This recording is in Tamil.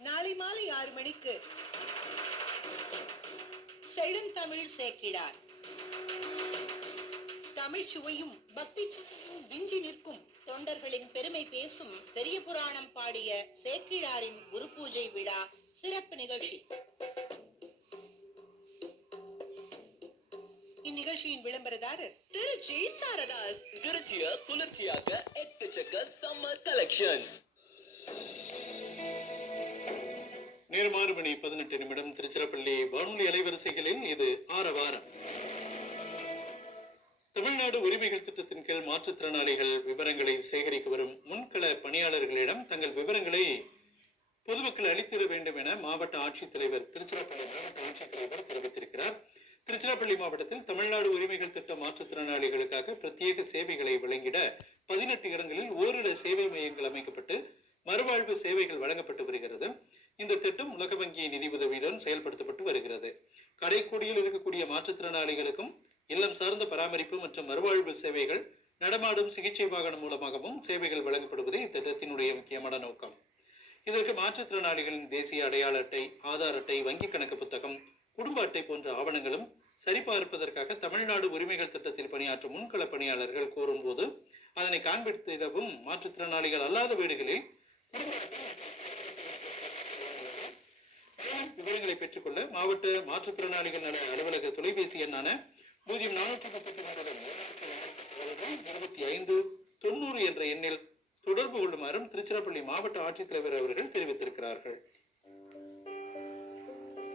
நாளை மாலை ஆறு மணிக்கு செழுந்தமிழ் சேக்கிடார் தமிழ் சுவையும் பக்தி சுவையும் விஞ்சி நிற்கும் தொண்டர்களின் பெருமை பேசும் பெரிய புராணம் பாடிய சேக்கிழாரின் குரு பூஜை விழா சிறப்பு நிகழ்ச்சி. இந்நிகழ்ச்சியின் விளம்பரதாரர் திருச்சி சாரதாஸ். திருச்சிய குளிர்ச்சியாக்க எக்கச்சக்க சம்மர் கலெக்ஷன்ஸ் நேர்மாறு மணி பதினெட்டு நிமிடம் திருச்சிராப்பள்ளி வானொலி அலைவரிசைகளில் இது ஆரவாரம். தமிழ்நாடு உரிமைகள் திட்டத்தின் கீழ் மாற்றுத்திறனாளிகள் விவரங்களை சேகரிக்க வரும் முன்கள பணியாளர்களிடம் தங்கள் விவரங்களை பொதுமக்கள் அளித்திட வேண்டும் என மாவட்ட ஆட்சித்தலைவர் திருச்சிராப்பள்ளி மாவட்ட ஆட்சித்தலைவர் தெரிவித்திருக்கிறார். திருச்சிராப்பள்ளி மாவட்டத்தில் தமிழ்நாடு உரிமைகள் திட்ட மாற்றுத்திறனாளிகளுக்காக பிரத்யேக சேவைகளை வழங்கிட பதினெட்டு இடங்களில் ஓரிட சேவை மையங்கள் அமைக்கப்பட்டு மறுவாழ்வு சேவைகள் வழங்கப்பட்டு வருகிறது. இந்த திட்டம் உலக வங்கியின் நிதி உதவியுடன் செயல்படுத்தப்பட்டு வருகிறது. கடைக்குடியில் இருக்கக்கூடிய மாற்றுத்திறனாளிகளுக்கும் இல்லம் சார்ந்த பராமரிப்பு மற்றும் மறுவாழ்வு சேவைகள் நடமாடும் சிகிச்சை வாகனம் மூலமாகவும் சேவைகள் வழங்கப்படுவது இத்திட்டத்தினுடைய முக்கியமான நோக்கம். இதற்கு மாற்றுத்திறனாளிகளின் தேசிய அடையாள அட்டை ஆதார் அட்டை வங்கி கணக்கு புத்தகம் குடும்ப அட்டை போன்ற ஆவணங்களும் சரிபார்ப்பதற்காக தமிழ்நாடு உரிமைகள் திட்டத்தில் பணியாற்றும் முன்கள பணியாளர்கள் கூறும்போது அதனை காண்பித்திடவும் மாற்றுத்திறனாளிகள் அல்லாத வீடுகளில் விவரங்களை பெற்றுக்கொள்ள மாவட்ட மாற்றுத்திறனாளிகள் நல அலுவலக தொலைபேசி எண்ணான பூஜ்ஜியம் நானூற்றி முப்பத்தி நாலு இருபத்தி ஐந்து தொண்ணூறு என்ற எண்ணில் தொடர்பு கொள்ளுமாறும் திருச்சிராப்பள்ளி மாவட்ட ஆட்சித்தலைவர் அவர்கள் தெரிவித்திருக்கிறார்கள்.